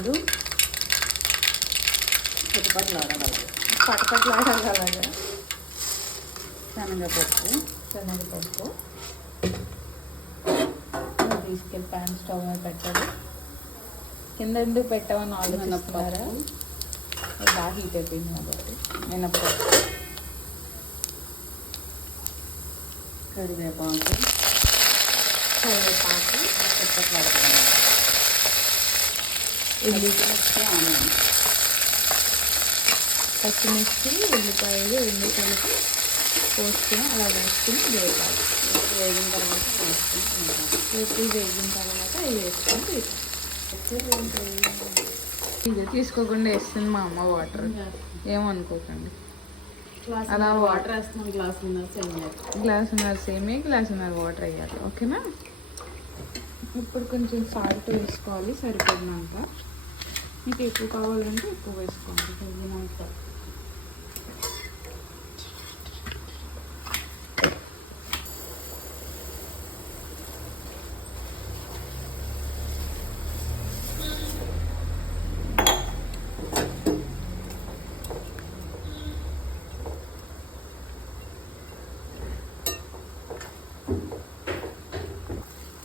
ఆవాలు పట్టుపట్లాడాలి అలాగా శనగపప్పు తీసుకెళ్ళి ప్యాన్ స్టవ్ మీద పెట్టాలి. కింద ఎందుకు పెట్టామని ఆలోచిస్తున్నారా? బాగా హీట్ అయిపోయింది కాబట్టి. మినప్పప్పు, కరివేపాకు పచ్చిమిర్చి, ఉల్లిపాయలు రెండు కలిపి పోసుకొని అలా వేసుకుని వేపాలి. వేగిన తర్వాత వేగిన తర్వాత అవి వేసుకొని ఇది తీసుకోకుండా వేస్తుంది మా అమ్మ వాటర్, ఏమనుకోకండి. అలా వాటర్ వేస్తున్నాం. గ్లాసున్నర సేమే, గ్లాసున్నర వాటర్ వేయాలి. ఓకేనా? ఇప్పుడు కొంచెం సాల్ట్ వేసుకోవాలి సరిపడినంత. మీకు ఎక్కువ కావాలంటే ఎక్కువ వేసుకోండి తగినంత.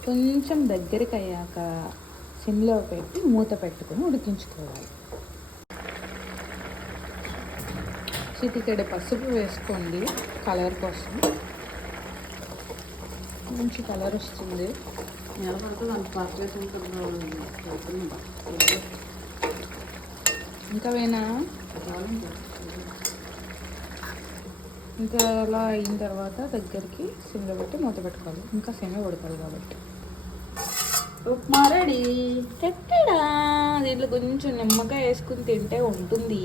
కొంచెం దగ్గరికి అయ్యాక సిమ్లో పెట్టి మూత పెట్టుకొని ఉడికించుకోవాలి. చిటికెడు పసుపు వేసుకోండి కలర్ కోసం, మంచి కలర్ వస్తుంది. ఇంకా వేనా? ఇంకా అలా అయిన తర్వాత దగ్గరికి సిమ్లో పెట్టి మూత పెట్టుకోవాలి. ఇంకా సేమే ఉడకాలి కాబట్టి. ఉప్మా రెడీ. పెట్టడా దీంట్లో కొంచెం నిమ్మకాయ వేసుకుని తింటే ఉంటుంది.